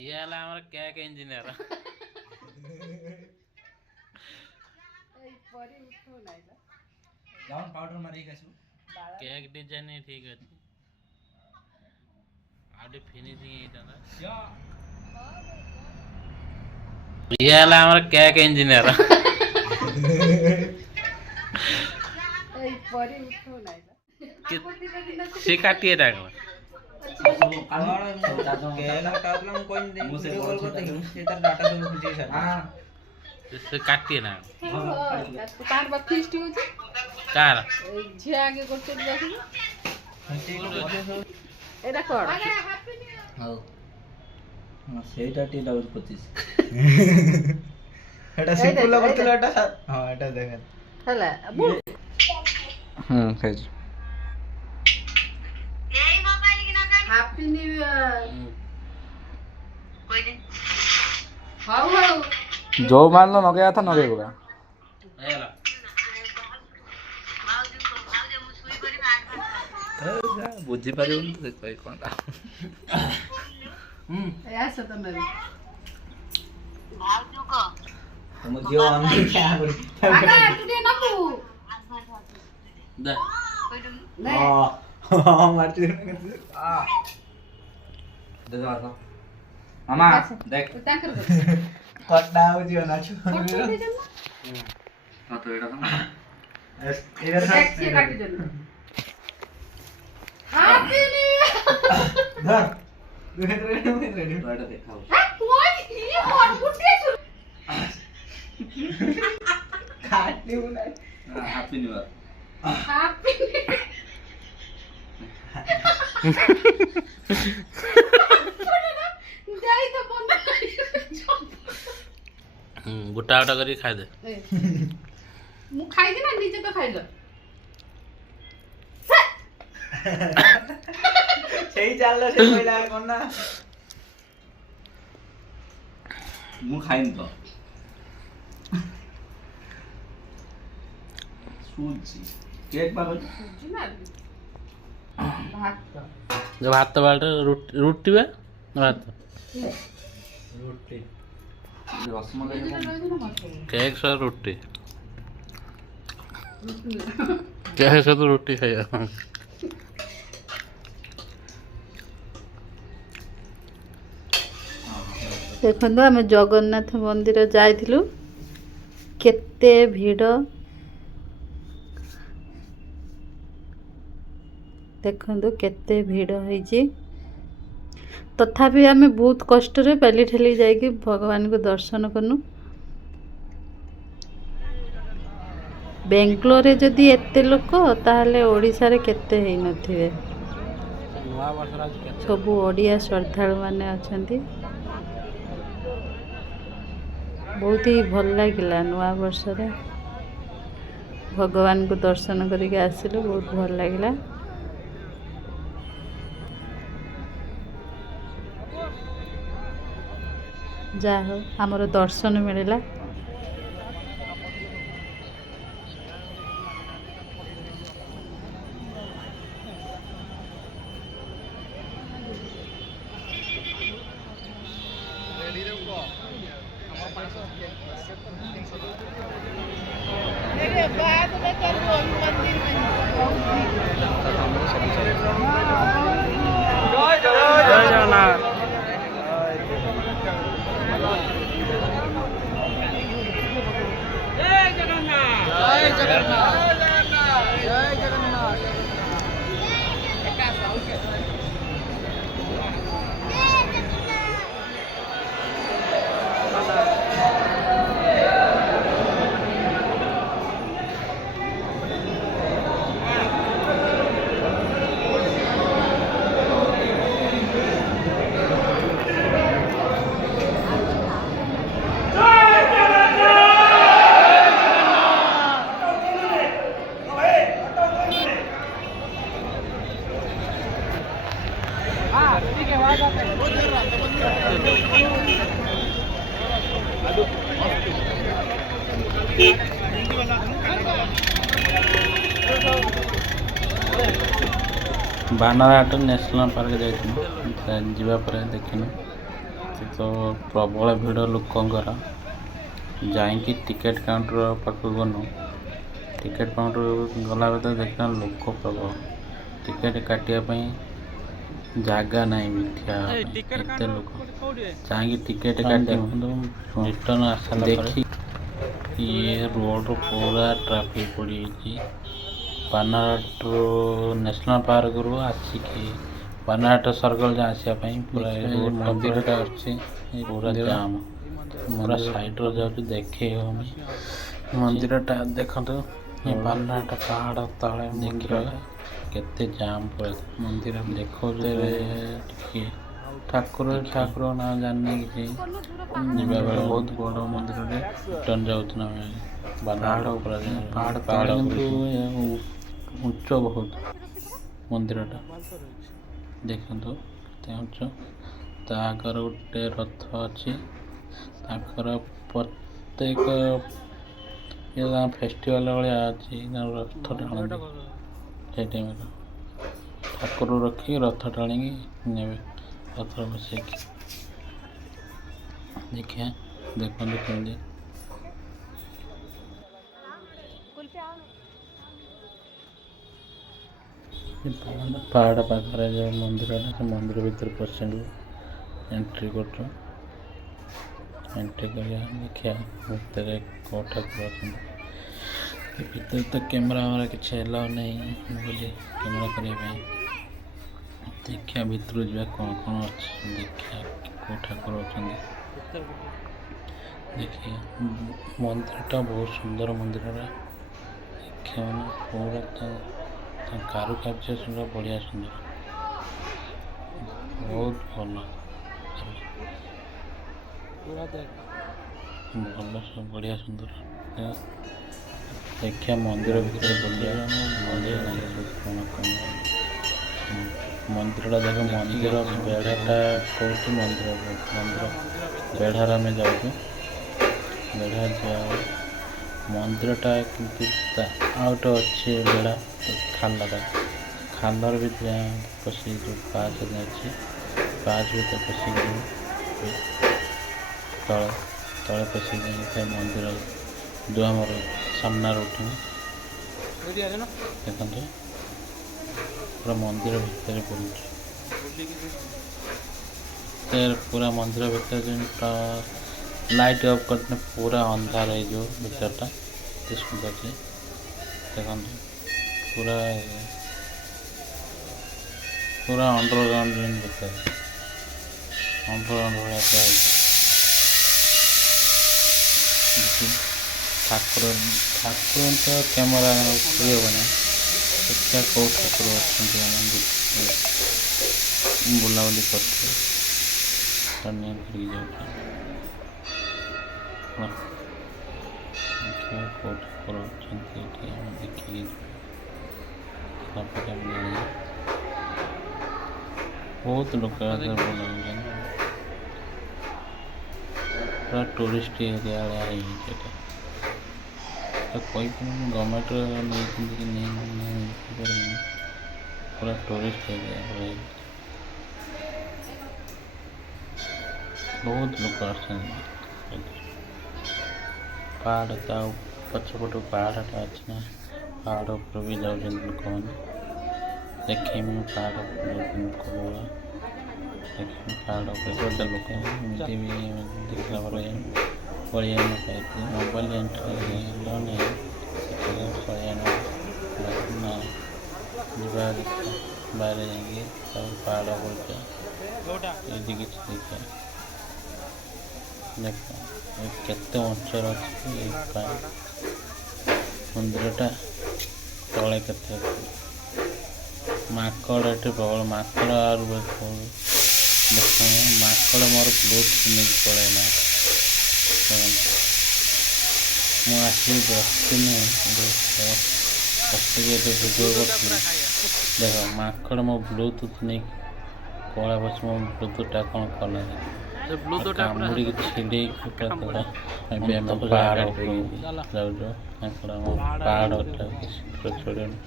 ये वाला हमारा केक इंजीनियर पाउडर मारी केक डिजाइन ठीक अच्छे आउटे फिनिशिंग ये वाला हमारा केक इंजीनियर से काटिए डाक से काटिए ना कार झे आगे करते देखि एटा कोड हां सेटा टी लाउज 25 एटा सिंपल करतला एटा हां एटा देखन हला खाइ हैप्पी न्यू ईयर कोई दिन हाउ हाउ जो मान लो नगेया था नगे होगा बुझी पारिबन तो कई कोनटा ऐसा तो नहीं भावजू को तुम जियो हम क्या करी आगा टुडे नबु दे नहीं हां मारती आ दे दो मामा देख ताकर कट्टा हो जियो नाचो हां तो एटा तो एटा से काटी दे हैप्पी न्यू ईयर धर रेडी बड़ा देखाओ कोई ये और गुटे खाटी उना हैप्पी न्यू ईयर हैप्पी जाई तो बंद गोटा गोटा करी खाइ दे मु खाइ दे ना नीचे तो खाइ लो सही चल से पहिला कोन ना मु खाइन तो सूजी केक बाबा सूजी ना भात जब भात बाल्टे रोटी बे भात रोटी रसमलाई केक सर रोटी केक सर तो रोटी खाइया देखो आम जगन्नाथ मंदिर जाइलु केते भिड़ देखो केते भिड़ होइछि तथापि आम बहुत कष्ट रे पेली ठेली जाइए भगवान को दर्शन कनु बेंगलोर रे जदि एते लोक ताहले ओडिसा रे केते हेइ नथिबे सब ओडिया श्रद्धालु माने अछंती बहुत ही भल लगिला नुआ वर्ष रे भगवान को दर्शन करके आसिलु बहुत भल लगिला जा हो हमर दर्शन मिलला बाद में करबो मंदिर में जय जगन्नाथ जय जगन्नाथ जय जगन्नाथ जय जगन्नाथ एका साउंड के बानरहाट नेशनल पार्क जाइए जावा पर देखिन तो प्रबल भिड़ लोकंर जाइकी टिकेट काउंटर पाखक गनु टिकेट काउंटर गला बेल देखना लोक प्रबल टिकेट काटियापी जगह नहीं भी ठिया लोक चाहे टिकेट काट रिटर्न आसाला देखी ये रोड पूरा ट्राफिक पड़ी बानारहाट नेशनल पार्क रू आसिकी बानारहाट सर्कल जहाँ आसापी पूरा मंदिरटा अच्छी पूरा जाम पूरा साइड रो जाऊँ देखे हमें मंदिरटा देखो ये बानारहाट पहाड़ तले देखा केते जाम पूरा मंदिर देखो ठाकुर ठाकुर ना जाने कि जीवा बेले बहुत बड़ मंदिर रिटर्न जाऊँ बानारहाट पहाड़ पहाड़ उच्च बहुत मंदिरटा देखो उच्च ताकर गोटे रथ अच्छी ताकर प्रत्येक फेस्टिवल भाया अच्छी रथ टाणती से टाइम ठाकुर रखी रथ टाणी ने रथ बसैक देखिए देखो कमी पहाड़ पाखे जो मंदिर से मंदिर भीतर पशु एंट्री कर एंट्री कर देखिए भीतर कौ ठाकुर भीतर तो कैमरा हमारा किसी एलाउ नहीं बोली कैमरा करने देखिए भीतर जा कौन कौन अच्छे देखिए कौ ठाकुर अच्छा देखिए मंदिरटा बहुत सुंदर मंदिर देखिए पूरा कारुकार्य सुंदर बढ़िया सुंदर बहुत भल भल सब बढ़िया सुंदर देखिए मंदिर भीतर बुलिया मंदिरटा देख मंदिर बेढ़ाटा कौन मंदिर मंदिर बेढ़ार आम जाऊँ बेढ़ा जाओ मंदिरटा किंतु आउट अच्छे बेढ़ा खालटा खालर भी पशि जो पाँच अच्छे पाँच भीतर पशिक तले तले पशिक मंदिर जो आम सामना उठे देखते पूरा मंदिर भितर बुलू पूरा मंदिर भीतर लाइट ऑफ करते पूरा अंधार है जो भीतरटा सुंदर से देखते पूरा पूरा अंडरग्राउंड भीतर अंडरग्राउंड भाया ठाकुर ठाकुर तो कैमरा बना देखा कौ ठाकुर अच्छा बुलाबुली करते देखिए कौ ठाकुर अच्छा देखिए बहुत लोग पूरा टूरिस्ट एरिया कोई गवर्नमेंट नहीं पूरा टूरिस्ट एरिया बहुत लोग पहाड़ पछपट पहाड़टा अच्छी ना पहाड़ ऊपर भी जाऊँ लोक मैंने देखे पहाड़ लोक देखे पहाड़ ऊपर लोक एमती भी देखला पड़िया मोबाइल एंट्री नहीं पड़िया बाहर जाएंगे पहाड़ ऊपर ये किसी देखा देख केते अंचल अच्छे मंदिरटा तले केते माकड़ ये प्रबल माकड़ आर देख माकड़ मोर ब्लूथ नहीं पड़ेना मुझे बसनी बसिक भिडियो कर देख माकड़ मो ब्लूटूथ नहीं कला बस मो ब्लूटूथटा कौन कला कामुड़ी छिड़ी पहाड़ पहाड़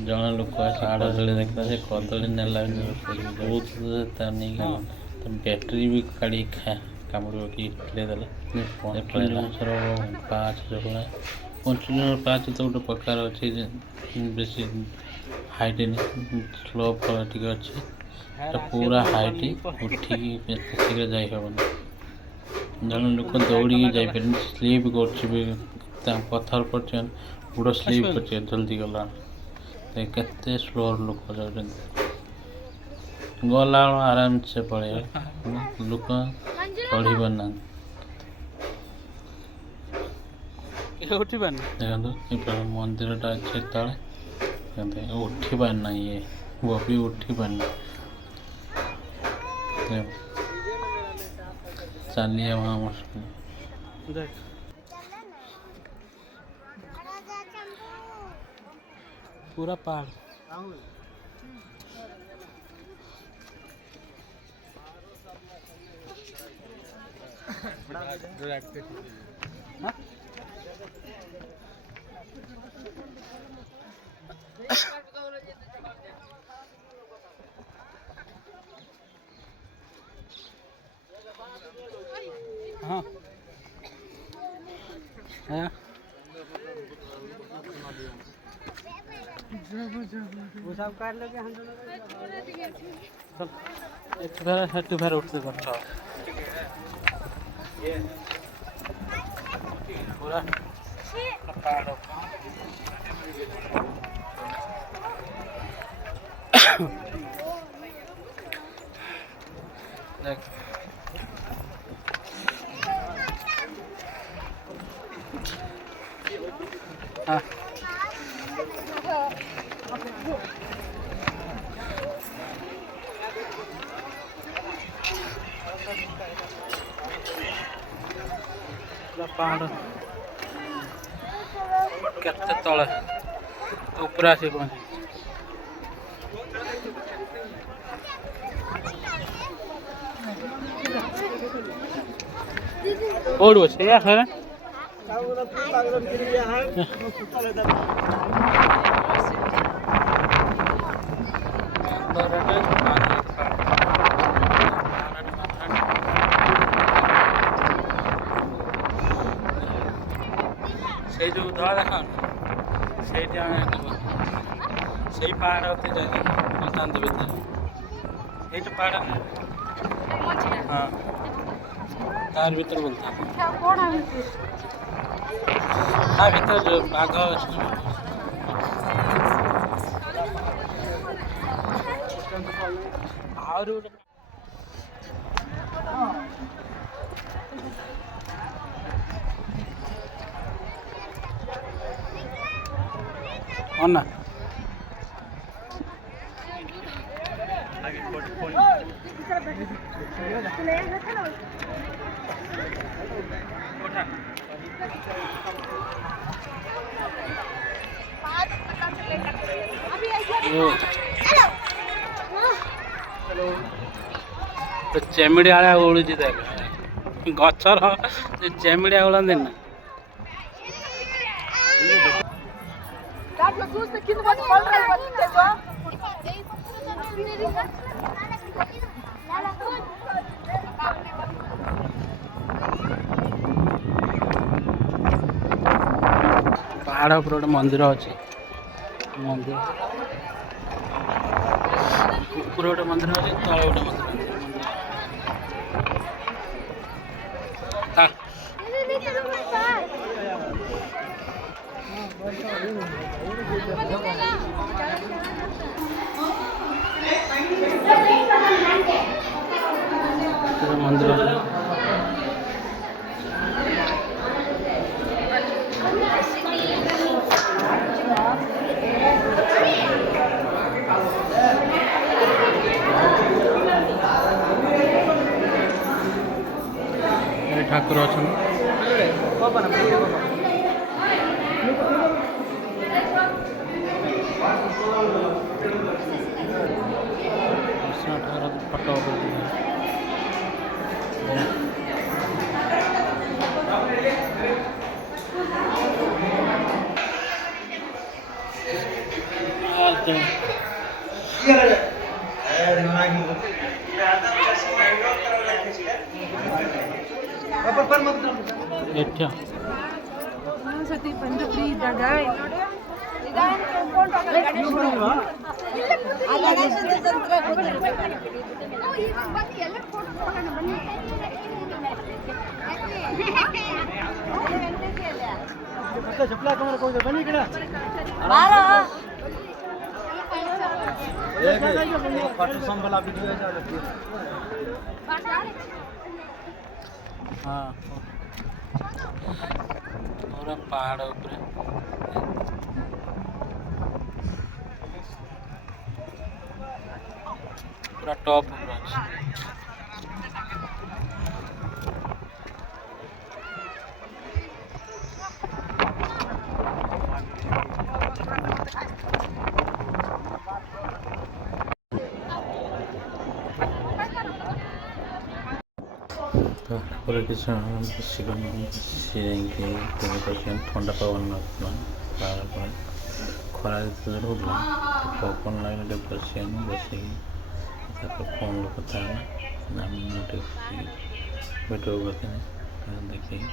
जन लोक पहाड़ चढ़ी देखा से कदली नेला बहुत नहीं बैटेरी भी काढ़ी କାମୁଡ଼ିବ କି ଫୁଲେଇ ଦେଲେ ପଞ୍ଚଲିଙ୍ଗେଶ୍ୱର ପାହାଚ ଯୋଉଭଳିଆ ପଞ୍ଚଲିଙ୍ଗେଶ୍ୱର ପାହାଚ ତ ଗୋଟେ ପ୍ରକାର ଅଛି ଯେ ବେଶୀ ହାଇଟ୍ ସ୍ଲୋପ୍ ଟିକେ ଅଛି ପୁରା ହାଇଟ୍ ଉଠିକି ଏତେ ଶୀଘ୍ର ଯାଇ ହେବନି ଜଣେ ଲୋକ ଦୌଡ଼ିକି ଯାଇପାରିନି ସ୍ଲିପ୍ କରୁଛି ବି ପଥର ପଡ଼ିଛି ଗୋଡ଼ ସ୍ଲିପ୍ କରୁଛି ଜଲ୍ଦି ଗଲା କେତେ ସ୍ଲୋ ଲୋକ ଯାଉଛନ୍ତି ଗଲାବେଳ ଆରାମସେ ପଳେଇବେ ଲୋକ ଚଢ଼ି ପାରୁନାହାନ୍ତି ଦେଖନ୍ତୁ ଏ ମନ୍ଦିରଟା ଅଛି ତଳେ ଉଠି ପାରୁନାହିଁ ଇଏ ବବି ଉଠି ପାରୁନି ଚାଲିବା ମହା ମୁସ୍କିଲ पूरा पहाड़ हाँ हाँ वो सब कर लोगे हम दोनों एक बार उठते करता ये पूरा पहाड़ देख हाँ पहाड़ केते तले ऊपर आसी पहुंची ओड बसे या है से जो धला देखा से पहाड़ होते जाए ये पहाड़ हाँ तार भीतर बोलता ता भीतर जो बाघ और ना तो चेमिड़ी आया उड़ी देख गचर चेमिड़ी उड़ाते ना पहाड़ ऊपर गोटे मंदिर अच्छे मंदिर ऊपर गोटे मंदिर अच्छे तले गोटे मंदिर हाँ मंदिर ठाकुर अच्छा फटो ଏଠି हाँ पूरा पहाड़ ऊपर पूरा टॉप ऊपर ଅଛି। ତାପରେ କିଛି ସମୟ ବସିଗଲୁ ବସି ଯାଇକି ଥଣ୍ଡା ପବନ ନଥିଲା ତାପରେ ଖରା ଯେତେବେଳେ ରହୁଥିଲା ପବନ ଲାଗିଲା ଟିକେ ବସିଗଲୁ ବସିକି ତାପରେ ଫୋନ୍ରେ କଥା ହେଲା ଆମେ ଟିକେ ଭିଡ଼ିଓ କରିଥିଲି ଦେଖିକି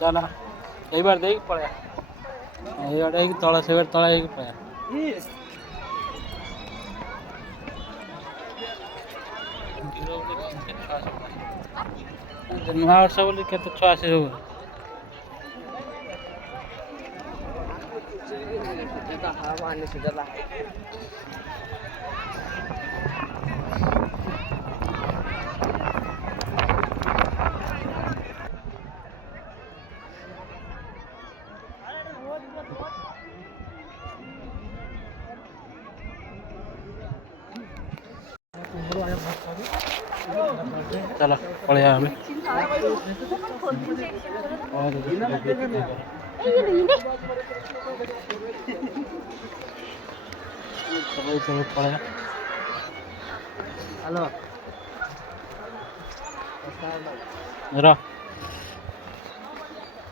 चल यही बार देख पड़ा यही बार एक तला से तला एक पड़ा नुआ वर्ष बोली केते छुआ से हो चलो पड़े हमें चलो पड़े हेलो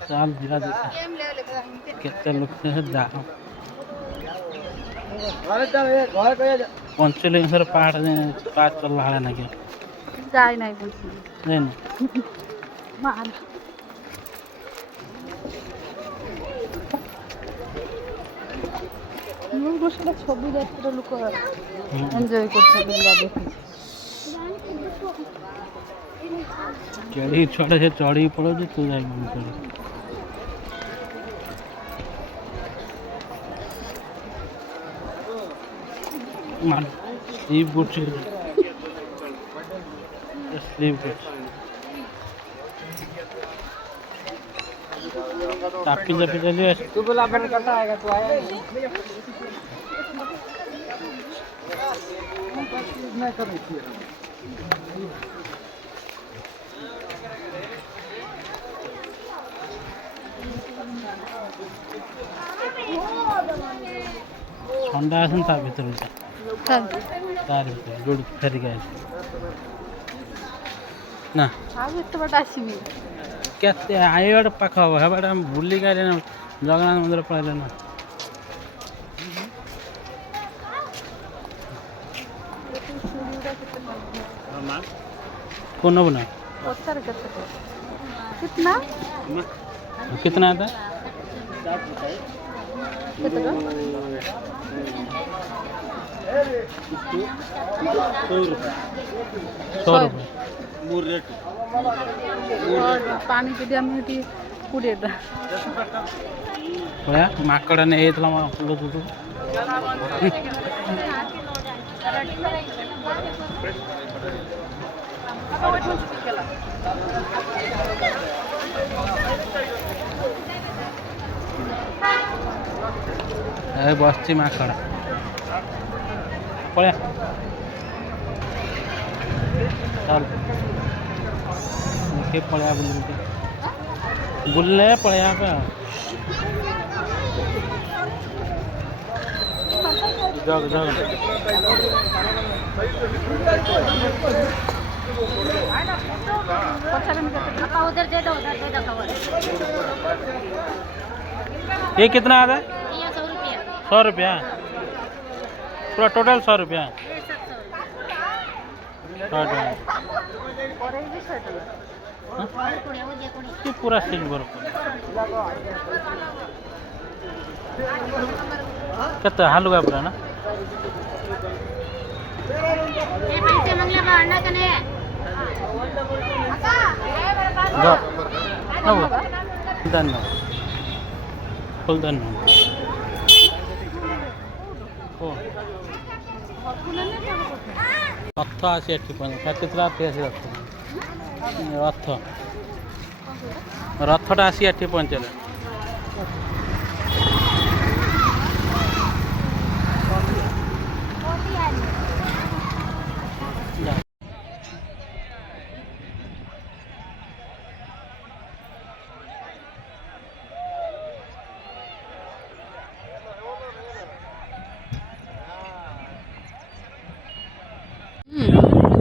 चल धीरा केते लोग जा पंचलिंगेश्वर पहाड़ पास चल रहा है ना क्या যাই নাই বলছি नहीं মার ମୁଁ ବସିଲା ଛବି ଯାତ୍ରା ଲୋକ ଏନ୍ଜୟ କରୁଛନ୍ତି ବୁଲା ଦେଖି चढ़ी छोड़े से चढ़ी पड़ो जो तू जाए मन चढ़ी मान ये बुट स्लीव तापी जपी चलिए तू बोला बंद करता आएगा तू आया नहीं कर रही थी ठंडा आसन ता भीतर तार भीतर जोड़ फेरी गए ना ଆଉ ଏତେ ବାଟ ଆସିବି କେତେ ଆଇବାଟା ପାଖ ହବ ହେବାଟା ଆମେ ବୁଲିକି ଆଇଲେ ନା ଜଗନ୍ନାଥ ମନ୍ଦିର ପଳେଇଲେ ନା कौन बना कितना कितना आता कितना 100 रुपये पानी के दिया में 20 टा बड़ा माकड़ ने एतला मा फुल तू ए बसची माकड़ पळ्या चल के पळ्या बुलले पळ्या का जग जग उधर दे दो कवर ये कितना आता है? ये 100 रुपया 100 रुपया पूरा टोटल 100 रुपया ये 700 हाँ, हाँ। और ये भी 100 हाँ? कुड़ी वो जे कुड़ी ये पूरा सिल्वर कितना हलवा पूरा ना ये पैसे मंगले बा अन्ना कने जो धन्यवाद फुल धन्यवाद रथ आसी एठी केतला आसी रथटा आसी एठी पहुँचले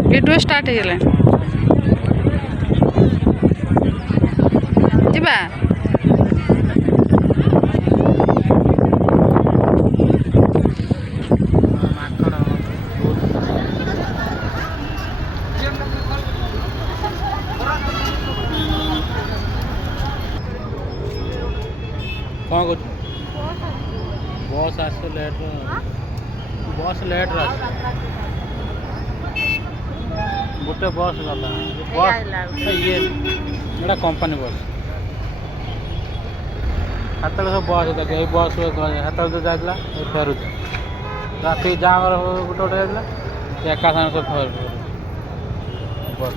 वीडियो स्टार्ट ହେଇଗଲା ଯିବା कौन कुछ बस आस लेट बस लेट गोटे बस गला बस ये एटा कंपनी बस हाथ सब बस देख ये बस हाथ तो जाइला फेरु ट्राफिक जाम गोटे गोटे जाइला एका साथ सब फेर बस